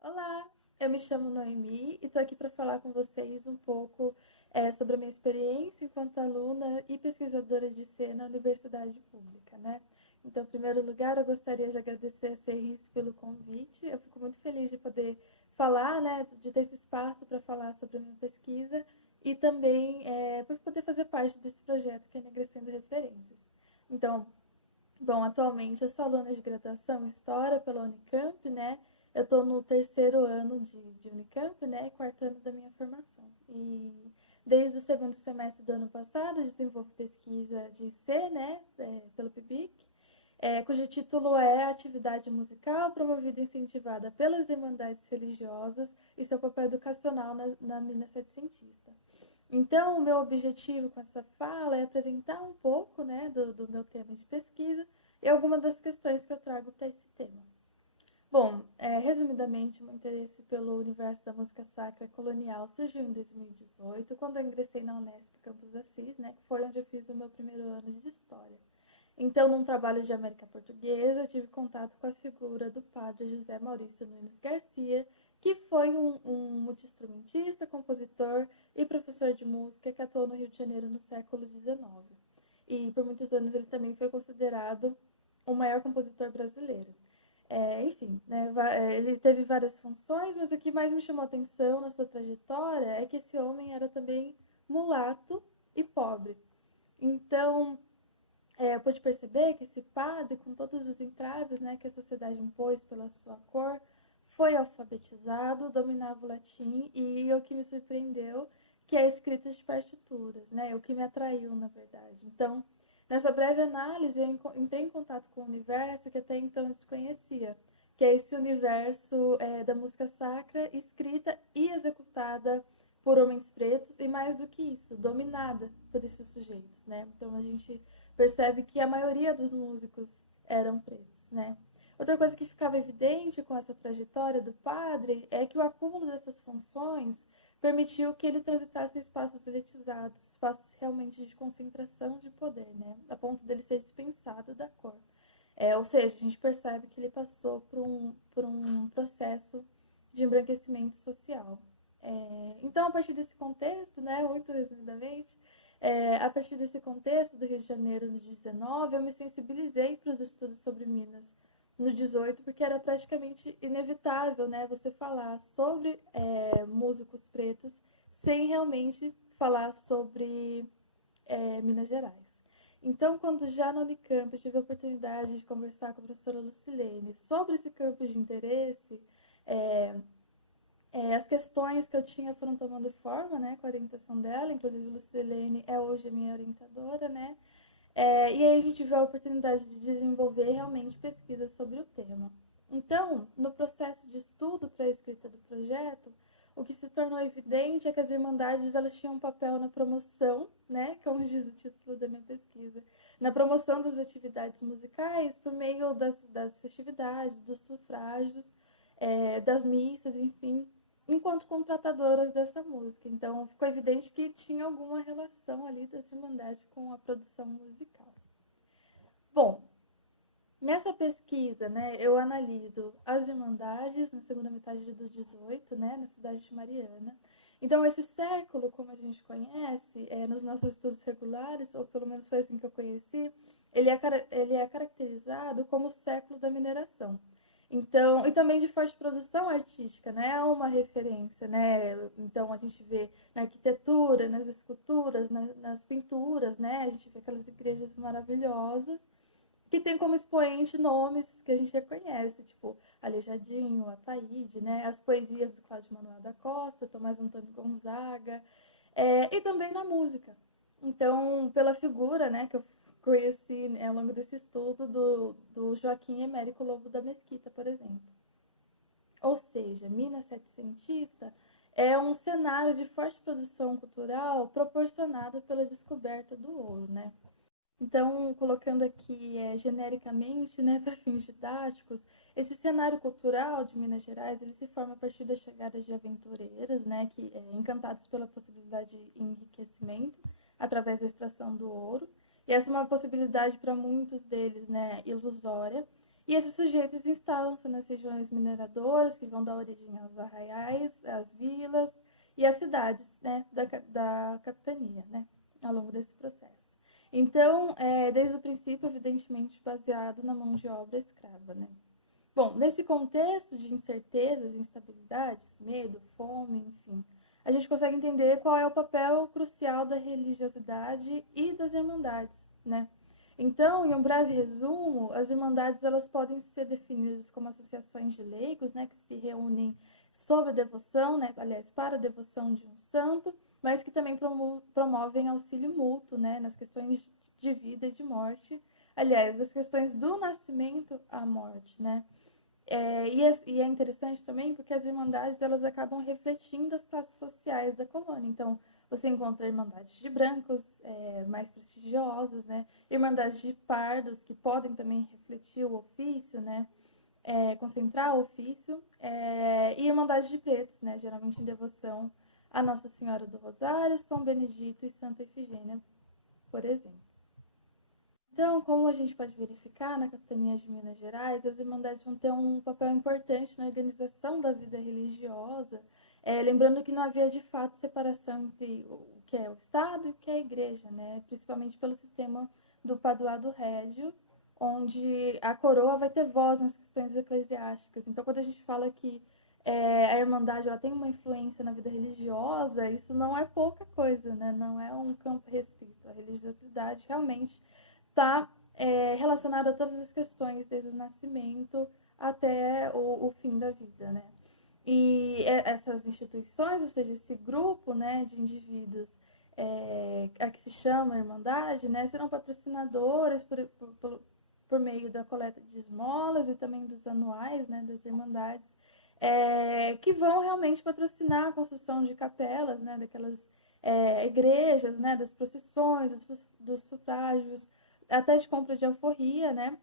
Olá, eu me chamo Noemi e estou aqui para falar com vocês um pouco sobre a minha experiência enquanto aluna e pesquisadora de C na universidade pública, né? Então, em primeiro lugar, eu gostaria de agradecer a CERRIS pelo convite. Eu fico muito feliz de poder falar, né, de ter esse espaço para falar sobre a minha pesquisa e também por poder fazer parte desse projeto que é Enegrecendo Referências. Então, bom, atualmente eu sou aluna de graduação em História pela Unicamp, né? Eu estou no terceiro ano de Unicamp, né? Quarto ano da minha formação. E desde o segundo semestre do ano passado, eu desenvolvo pesquisa de IC, né? Pelo PIBIC, cujo título é Atividade Musical Promovida e Incentivada pelas Irmandades Religiosas e seu papel educacional na mina setecentista. Então, o meu objetivo com essa fala é apresentar um pouco, né, do meu tema de pesquisa e algumas das questões que eu trago para esse tema. Bom, resumidamente, o meu interesse pelo universo da música sacra colonial surgiu em 2018, quando eu ingressei na Unesp Campus Assis, né, que foi onde eu fiz o meu primeiro ano de História. Então, num trabalho de América Portuguesa, eu tive contato com a figura do padre José Maurício Nunes Garcia, que foi um multi-instrumentista, compositor e professor de música que atuou no Rio de Janeiro no século XIX. E por muitos anos ele também foi considerado o maior compositor brasileiro. Enfim, né, ele teve várias funções, mas o que mais me chamou a atenção na sua trajetória é que esse homem era também mulato e pobre. Então, eu pude perceber que esse padre, com todos os entraves, né, que a sociedade impôs pela sua cor, foi alfabetizado, dominava o latim e o que me surpreendeu que é a escrita de partituras, né, o que me atraiu, na verdade. Então, nessa breve análise, eu entrei em contato com um universo que até então eu desconhecia, que é esse universo da música sacra, escrita e executada por homens pretos e, mais do que isso, dominada por esses sujeitos, né? Então, a gente percebe que a maioria dos músicos eram pretos, né? Outra coisa que ficava evidente com essa trajetória do padre é que o acúmulo dessas funções permitiu que ele transitasse em espaços elitizados, espaços realmente de concentração de poder, né? A ponto dele ser dispensado da cor. Ou seja, a gente percebe que ele passou por um processo de embranquecimento social. Então, a partir desse contexto, né, muito resumidamente, a partir desse contexto do Rio de Janeiro no 19, eu me sensibilizei para os estudos sobre Minas no 18, porque era praticamente inevitável, né, você falar sobre músicos pretos sem realmente falar sobre Minas Gerais. Então, quando já na Unicamp eu tive a oportunidade de conversar com a professora Lucilene sobre esse campo de interesse, é, as questões que eu tinha foram tomando forma, né, com a orientação dela, inclusive a Lucilene é hoje a minha orientadora, né, e aí a gente viu a oportunidade de desenvolver realmente pesquisas sobre o tema. Então, no processo de estudo para a escrita do projeto, o que se tornou evidente é que as Irmandades elas tinham um papel na promoção, né, como diz o título da minha pesquisa, na promoção das atividades musicais por meio das festividades, dos sufrágios, das missas, enfim, enquanto contratadoras dessa música. Então, ficou evidente que tinha alguma relação ali das Irmandades com a produção musical. Bom, nessa pesquisa, né, eu analiso as Irmandades na segunda metade do 18, né, na cidade de Mariana. Então, esse século, como a gente conhece, nos nossos estudos regulares, ou pelo menos foi assim que eu conheci, ele é caracterizado como o século da mineração. Então, e também de forte produção artística, né? É uma referência, né? Então, a gente vê na arquitetura, nas esculturas, nas pinturas, né? A gente vê aquelas igrejas maravilhosas que tem como expoente nomes que a gente reconhece, tipo Aleijadinho, Ataíde, né? As poesias do Cláudio Manuel da Costa, Tomás Antônio Gonzaga, e também na música. Então, pela figura, né, que eu conheci ao longo desse estudo do Joaquim Emérico Lobo da Mesquita, por exemplo. Ou seja, Minas Setecentista é um cenário de forte produção cultural proporcionado pela descoberta do ouro, né? Então, colocando aqui genericamente, né, para fins didáticos, esse cenário cultural de Minas Gerais ele se forma a partir da chegada de aventureiros, né, que encantados pela possibilidade de enriquecimento através da extração do ouro. E essa é uma possibilidade para muitos deles, né, ilusória. E esses sujeitos instalam-se nas regiões mineradoras, que vão dar origem aos arraiais, às vilas e às cidades, né, da capitania, né, ao longo desse processo. Então, desde o princípio, evidentemente, baseado na mão de obra escrava, né. Bom, nesse contexto de incertezas, instabilidades, medo, fome, enfim, a gente consegue entender qual é o papel crucial da religiosidade e das irmandades, né? Então, em um breve resumo, as irmandades elas podem ser definidas como associações de leigos, né, que se reúnem sob a devoção, né, aliás, para a devoção de um santo, mas que também promovem auxílio mútuo, né, nas questões de vida e de morte, aliás, das questões do nascimento à morte, né? E é interessante também porque as irmandades elas acabam refletindo as classes sociais da colônia. Então, você encontra irmandades de brancos mais prestigiosas, né? Irmandades de pardos que podem também refletir o ofício, né? Concentrar o ofício, e irmandades de pretos, né? Geralmente em devoção a Nossa Senhora do Rosário, São Benedito e Santa Efigênia, por exemplo. Então, como a gente pode verificar na Capitania de Minas Gerais, as Irmandades vão ter um papel importante na organização da vida religiosa, lembrando que não havia de fato separação entre o que é o Estado e o que é a Igreja, né? Principalmente pelo sistema do Paduado Régio, onde a coroa vai ter voz nas questões eclesiásticas. Então, quando a gente fala que a Irmandade ela tem uma influência na vida religiosa, isso não é pouca coisa, né? Não é um campo restrito. A religiosidade realmente está relacionado a todas as questões, desde o nascimento até o fim da vida, né? E essas instituições, ou seja, esse grupo, né, de indivíduos a que se chama Irmandade, né, serão patrocinadoras por meio da coleta de esmolas e também dos anuais, né, das Irmandades, que vão realmente patrocinar a construção de capelas, né, daquelas igrejas, né, das procissões, dos sufrágios, até de compra de alforria, né?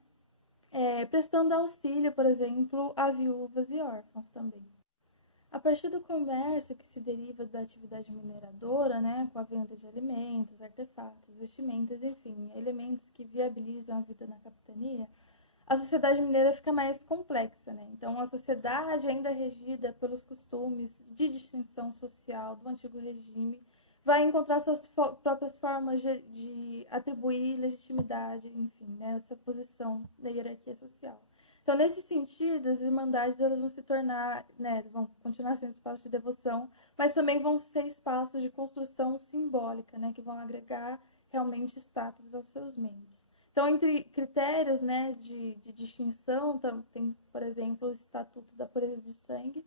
Prestando auxílio, por exemplo, a viúvas e órfãos também. A partir do comércio que se deriva da atividade mineradora, né, com a venda de alimentos, artefatos, vestimentas, enfim, elementos que viabilizam a vida na capitania, a sociedade mineira fica mais complexa, né? Então, a sociedade ainda regida pelos costumes de distinção social do antigo regime vai encontrar suas próprias formas de atribuir legitimidade, enfim, nessa posição da hierarquia social. Então, nesse sentido, as irmandades elas vão se tornar, né, vão continuar sendo espaços de devoção, mas também vão ser espaços de construção simbólica, né, que vão agregar realmente status aos seus membros. Então, entre critérios, né, de distinção, tem, por exemplo, o Estatuto da Pureza de Sangue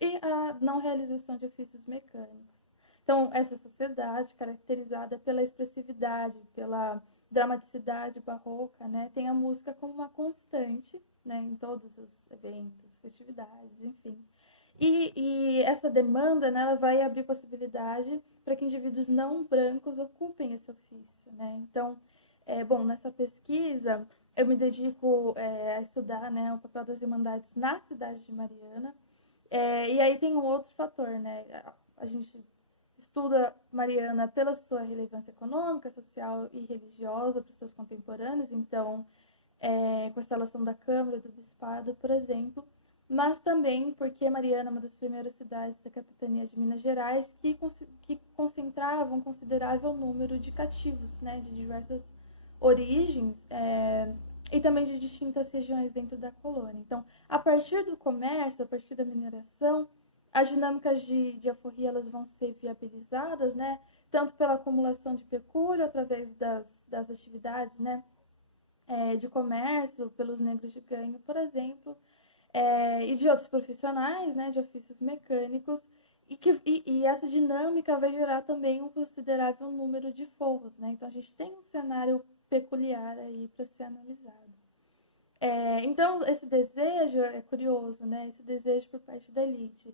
e a não realização de ofícios mecânicos. Então, essa sociedade, caracterizada pela expressividade, pela dramaticidade barroca, né, tem a música como uma constante, né, em todos os eventos, festividades, enfim. E essa demanda, né, ela vai abrir possibilidade para que indivíduos não brancos ocupem esse ofício, né? Então, bom, nessa pesquisa eu me dedico a estudar, né, o papel das irmandades na cidade de Mariana. E aí tem um outro fator, né? A gente estuda Mariana pela sua relevância econômica, social e religiosa para os seus contemporâneos, então, com a instalação da Câmara do Bispado, por exemplo, mas também porque Mariana é uma das primeiras cidades da capitania de Minas Gerais que concentrava um considerável número de cativos, né, de diversas origens e também de distintas regiões dentro da colônia. Então, a partir do comércio, a partir da mineração, as dinâmicas de alforria elas vão ser viabilizadas, né, tanto pela acumulação de pecúlio através das atividades, né, de comércio pelos negros de ganho, por exemplo, e de outros profissionais, né, de ofícios mecânicos, e essa dinâmica vai gerar também um considerável número de forros, né? Então a gente tem um cenário peculiar aí para ser analisado. Então esse desejo é curioso, né? Esse desejo por parte da elite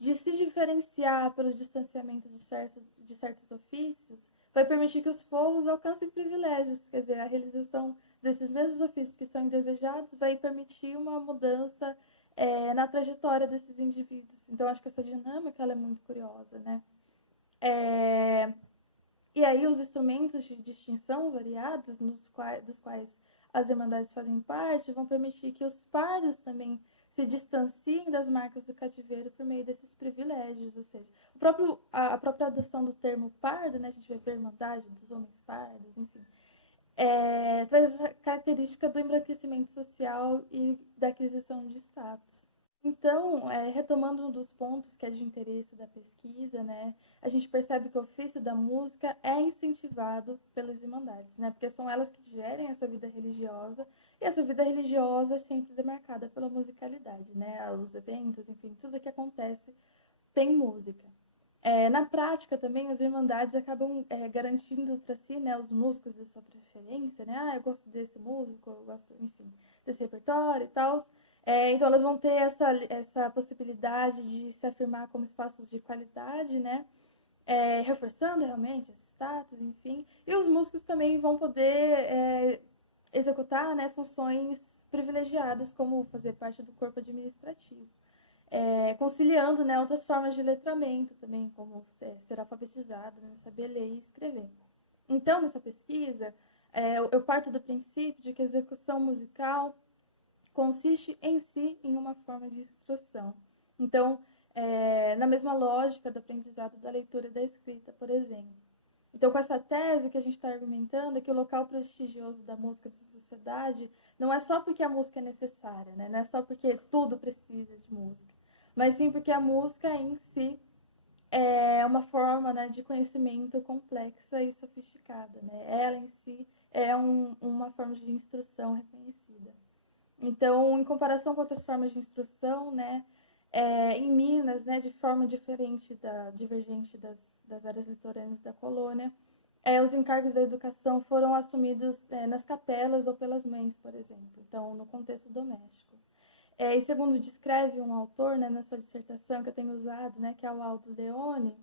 de se diferenciar pelo distanciamento de certos ofícios vai permitir que os forros alcancem privilégios, quer dizer, a realização desses mesmos ofícios que são indesejados vai permitir uma mudança na trajetória desses indivíduos. Então, acho que essa dinâmica ela é muito curiosa, né? E aí, os instrumentos de distinção variados, dos quais as irmandades fazem parte vão permitir que os pardos também se distanciem das marcas do cativeiro por meio desses privilégios, ou seja, a própria adoção do termo pardo, né, a gente vê a irmandade dos homens pardos, enfim, traz essa característica do embranquecimento social e da aquisição de status. Então, retomando um dos pontos que é de interesse da pesquisa, né, a gente percebe que o ofício da música é incentivado pelas irmandades, né, porque são elas que gerem essa vida religiosa, e essa vida religiosa é sempre demarcada pela musicalidade, né, os eventos, enfim, tudo que acontece tem música. Na prática também, as irmandades acabam garantindo para si, né, os músicos de sua preferência, né, eu gosto desse músico, eu gosto, enfim, desse repertório e tal. Então, elas vão ter essa possibilidade de se afirmar como espaços de qualidade, né, reforçando realmente esse status, enfim. E os músicos também vão poder executar, né, funções privilegiadas, como fazer parte do corpo administrativo. Conciliando, né, outras formas de letramento também, como ser alfabetizado, né, saber ler e escrever. Então, nessa pesquisa, eu parto do princípio de que a execução musical consiste em si em uma forma de instrução. Então, na mesma lógica do aprendizado da leitura e da escrita, por exemplo. Então, com essa tese que a gente está argumentando, é que o local prestigioso da música dessa sociedade não é só porque a música é necessária, né? Não é só porque tudo precisa de música, mas sim porque a música em si é uma forma, né, de conhecimento complexa e sofisticada, né? Ela em si é uma forma de instrução reconhecida. Então, em comparação com outras formas de instrução, né, em Minas, né, de forma divergente das áreas litorâneas da colônia, os encargos da educação foram assumidos nas capelas ou pelas mães, por exemplo, então, no contexto doméstico. E segundo descreve um autor, né, na sua dissertação que eu tenho usado, né, que é o Aldo Leone,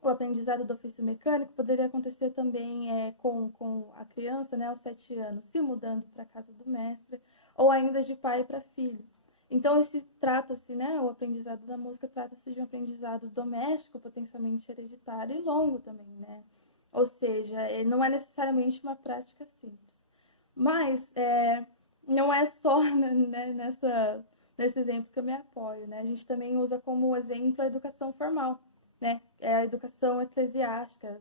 o aprendizado do ofício mecânico poderia acontecer também com a criança, né, aos 7 anos, se mudando para a casa do mestre, ou ainda de pai para filho. Então, trata-se, né, o aprendizado da música trata-se de um aprendizado doméstico, potencialmente hereditário e longo também, né? Ou seja, não é necessariamente uma prática simples. Mas não é só né, nesse exemplo que eu me apoio, né? A gente também usa como exemplo a educação formal, né? A educação eclesiástica,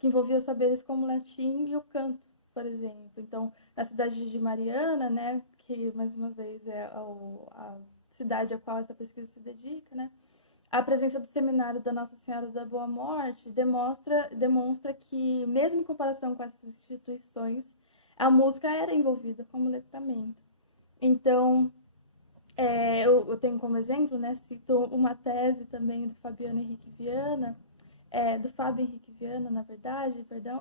que envolvia os saberes como o latim e o canto, por exemplo. Então, na cidade de Mariana, né, que mais uma vez é a cidade a qual essa pesquisa se dedica, né, a presença do seminário da Nossa Senhora da Boa Morte demonstra que, mesmo em comparação com essas instituições, a música era envolvida como letramento. Então, eu tenho como exemplo, né, cito uma tese também do Fabiano Henrique Viana, do Fábio Henrique Viana, na verdade, perdão,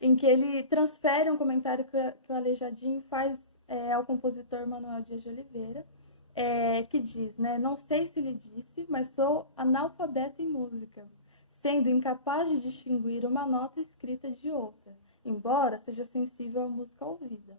em que ele transfere um comentário que o Aleijadinho faz ao compositor Manuel Dias de Oliveira, que diz, né, não sei se lhe disse, mas sou analfabeta em música, sendo incapaz de distinguir uma nota escrita de outra, embora seja sensível à música ouvida.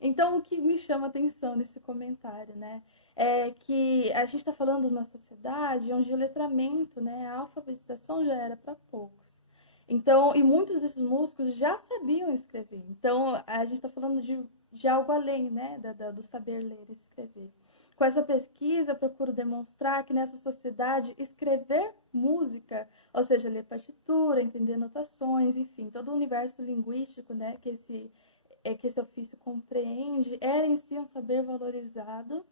Então, o que me chama a atenção nesse comentário, né, é que a gente está falando de uma sociedade onde o letramento, né, a alfabetização já era para poucos. Então, e muitos desses músicos já sabiam escrever. Então, a gente está falando de algo além, né, do saber ler e escrever. Com essa pesquisa, eu procuro demonstrar que nessa sociedade, escrever música, ou seja, ler partitura, entender notações, enfim, todo o universo linguístico, né, que esse ofício compreende, era em si um saber valorizado.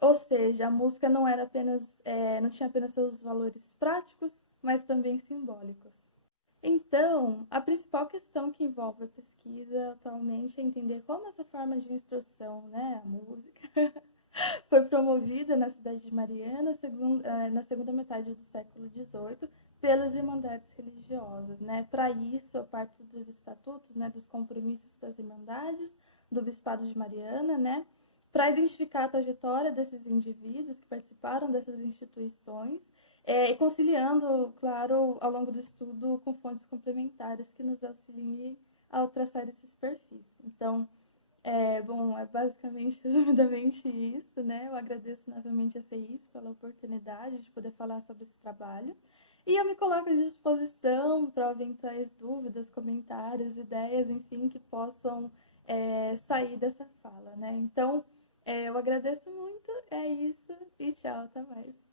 Ou seja, a música não era apenas, não tinha apenas seus valores práticos, mas também simbólicos. Então, a principal questão que envolve a pesquisa atualmente é entender como essa forma de instrução, né, a música, foi promovida na cidade de Mariana na segunda metade do século XVIII pelas irmandades religiosas, né? Para isso, a partir dos estatutos, né, dos compromissos das irmandades, do Bispado de Mariana, né, para identificar a trajetória desses indivíduos que participaram dessas instituições, e conciliando, claro, ao longo do estudo, com fontes complementares que nos auxiliem ao traçar esses perfis. Então, bom, é basicamente, resumidamente isso, né? Eu agradeço novamente a CEIS pela oportunidade de poder falar sobre esse trabalho. E eu me coloco à disposição para eventuais dúvidas, comentários, ideias, enfim, que possam sair dessa fala, né? Então, eu agradeço muito, é isso, e tchau, até mais.